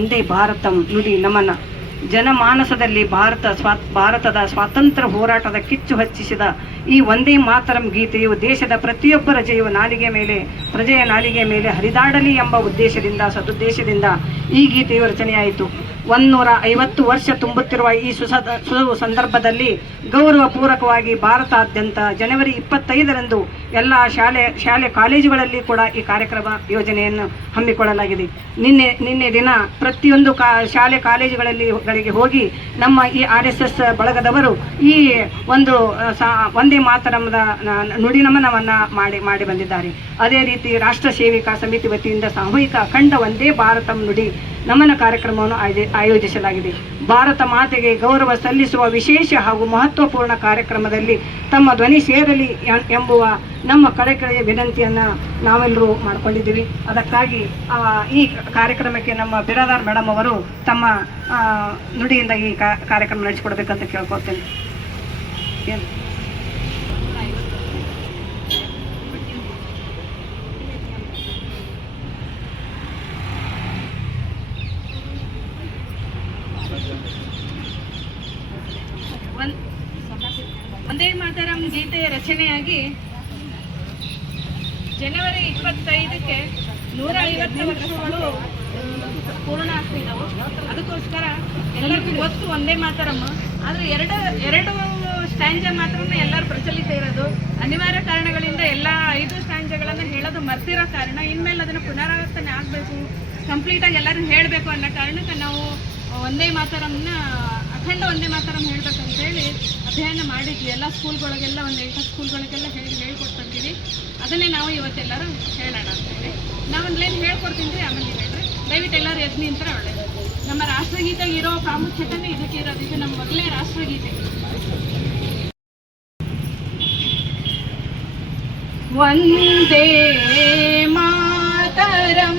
ಒಂದೇ ಭಾರತಂ ನುಡಿ ನಮನ. ಜನಮಾನಸದಲ್ಲಿ ಭಾರತ ಸ್ವಾ, ಭಾರತದ ಸ್ವಾತಂತ್ರ್ಯ ಹೋರಾಟದ ಕಿಚ್ಚು ಹಚ್ಚಿಸಿದ ಈ ಒಂದೇ ಮಾತರಂ ಗೀತೆಯು ದೇಶದ ಪ್ರತಿಯೊಬ್ಬರ ಜೀವ ನಾಲಿಗೆ ಮೇಲೆ, ಪ್ರಜೆಯ ನಾಲಿಗೆ ಮೇಲೆ ಹರಿದಾಡಲಿ ಎಂಬ ಉದ್ದೇಶದಿಂದ, ಸದುದ್ದೇಶದಿಂದ ಈ ಗೀತೆಯು ರಚನೆಯಾಯಿತು. ಒಂದೂರ ಐವತ್ತು ವರ್ಷ ತುಂಬುತ್ತಿರುವ ಈ ಸುಸದ ಸಂದರ್ಭದಲ್ಲಿ ಗೌರವಪೂರ್ವಕವಾಗಿ ಭಾರತಾದ್ಯಂತ ಜನವರಿ ಇಪ್ಪತ್ತೈದರಂದು ಎಲ್ಲ ಶಾಲೆ ಶಾಲೆ ಕಾಲೇಜುಗಳಲ್ಲಿ ಕೂಡ ಈ ಕಾರ್ಯಕ್ರಮ ಯೋಜನೆಯನ್ನು ಹಮ್ಮಿಕೊಳ್ಳಲಾಗಿದೆ. ನಿನ್ನೆ ನಿನ್ನೆ ದಿನ ಪ್ರತಿಯೊಂದು ಕಾ, ಶಾಲೆ ಕಾಲೇಜುಗಳಲ್ಲಿ ಗಳಿಗೆ ಹೋಗಿ ನಮ್ಮ ಈ ಆರ್ ಎಸ್ ಎಸ್ ಬಳಗದವರು ಈ ಒಂದು ಒಂದೇ ಮಾತರಮದ ನುಡಿ ನಮನವನ್ನು ಮಾಡಿ ಮಾಡಿ ಬಂದಿದ್ದಾರೆ. ಅದೇ ರೀತಿ ರಾಷ್ಟ್ರ ಸೇವಿಕಾ ಸಮಿತಿ ವತಿಯಿಂದ ಸಾಮೂಹಿಕ ಅಖಂಡ ಒಂದೇ ಭಾರತಂ ನುಡಿ ನಮನ ಕಾರ್ಯಕ್ರಮವನ್ನು ಆಯೋಜಿ- ಆಯೋಜಿಸಲಾಗಿದೆ. ಭಾರತ ಮಾತೆಗೆ ಗೌರವ ಸಲ್ಲಿಸುವ ವಿಶೇಷ ಹಾಗೂ ಮಹತ್ವಪೂರ್ಣ ಕಾರ್ಯಕ್ರಮದಲ್ಲಿ ತಮ್ಮ ಧ್ವನಿ ಸೇರಲಿ ಎಂಬುವ ನಮ್ಮ ಕಡೆಕಡೆಯ ವಿನಂತಿಯನ್ನು ನಾವೆಲ್ಲರೂ ಮಾಡಿಕೊಂಡಿದ್ದೀವಿ. ಅದಕ್ಕಾಗಿ ಈ ಕಾರ್ಯಕ್ರಮಕ್ಕೆ ನಮ್ಮ ಬಿರಾದಾರ್ ಮೇಡಮ್ ಅವರು ತಮ್ಮ ನುಡಿಯಿಂದ ಈ ಕಾರ್ಯಕ್ರಮ ನಡೆಸಿಕೊಡ್ಬೇಕಂತ ಕೇಳ್ಕೊಳ್ತೇನೆ. ಏನು ಒಂದ್- ಒಂದೇ ಮಾತರಂ ಗೀತೆಯ ರಚನೆಯಾಗಿ ಜನವರಿ ಇಪ್ಪತ್ತೈದಕ್ಕೆ ನೂರ ಐವತ್ತು ವರ್ಷಗಳು ಪೂರ್ಣ ನಾವು ಅದಕ್ಕೋಸ್ಕರ ಎಲ್ಲರಿಗೂ ಗೊತ್ತು, ಒಂದೇ ಮಾತಾರಮ್ಮ. ಆದರೆ ಎರಡು ಎರಡು ಸ್ಟ್ಯಾಂಜ ಮಾತ್ರ ಎಲ್ಲರೂ ಪ್ರಚಲಿತ ಇರೋದು. ಅನಿವಾರ್ಯ ಕಾರಣಗಳಿಂದ ಎಲ್ಲ ಐದು ಸ್ಟ್ಯಾಂಜಗಳನ್ನು ಹೇಳೋದು ಮರ್ತಿರೋ ಕಾರಣ, ಇನ್ಮೇಲೆ ಅದನ್ನು ಪುನರಾವರ್ತನೆ ಆಗಬೇಕು ಕಂಪ್ಲೀಟಾಗಿ ಎಲ್ಲರೂ ಹೇಳಬೇಕು ಅನ್ನೋ ಕಾರಣಕ್ಕೆ ನಾವು ಒಂದೇ ಮಾತರಮ್ನ ಅಖಂಡ ಒಂದೇ ಮಾತಾರಮ್ಮ ಹೇಳ್ಬೇಕಂತ ಹೇಳಿ ಅಧ್ಯಯನ ಮಾಡಿದ್ವಿ. ಎಲ್ಲ ಸ್ಕೂಲ್ಗಳಿಗೆಲ್ಲ ಒಂದು ಎಂಟು ಸ್ಕೂಲ್ಗಳಿಗೆಲ್ಲ ಹೇಳಿ ಹೇಳ್ಕೊಡ್ತಿದ್ದೀವಿ ಅದನ್ನೇ ನಾವು ಇವತ್ತೆಲ್ಲರೂ ಹೇಳೋಣ ಅಂತೇಳಿ ನಾವೊಂದು ಲೈನ್ ಹೇಳ್ಕೊಡ್ತೀನಿ ರೀ ಆಮೇಲೆ ಹೇಳ್ರಿ. ದಯವಿಟ್ಟು ಎಲ್ಲರೂ ಎದ್ದು ನಿಂತರೆ ಒಳ್ಳೇದು ನಮ್ಮ ರಾಷ್ಟ್ರಗೀತೆ ಇರೋ ಪ್ರಾಮುಖ್ಯತೆನೇ ಇದಕ್ಕೆ ಇರೋದು. ಇದು ನಮ್ಮ ಮೊದಲೇ ರಾಷ್ಟ್ರಗೀತೆ. ಒಂದೇ ಮಾತರಂ.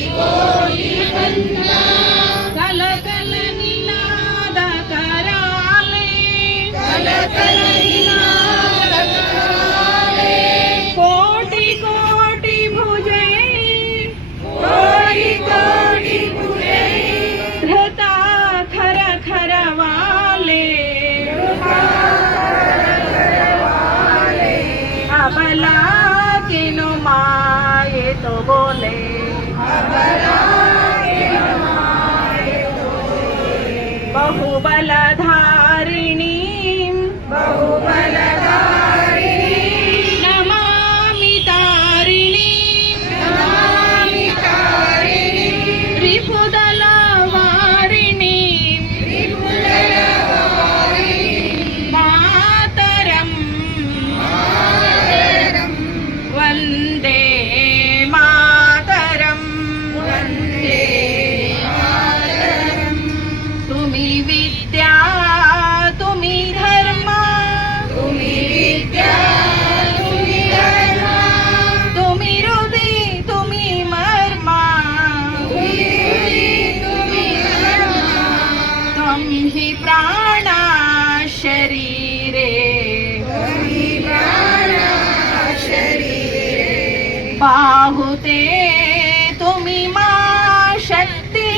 بقرح हि प्राणा शरीरे बाहुते तुम्हें मा शक्ति।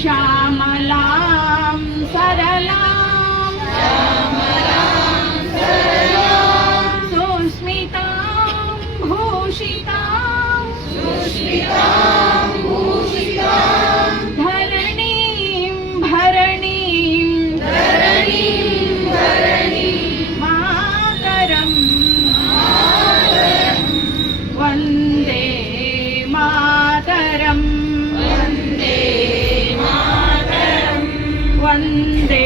श्यामलां सर They.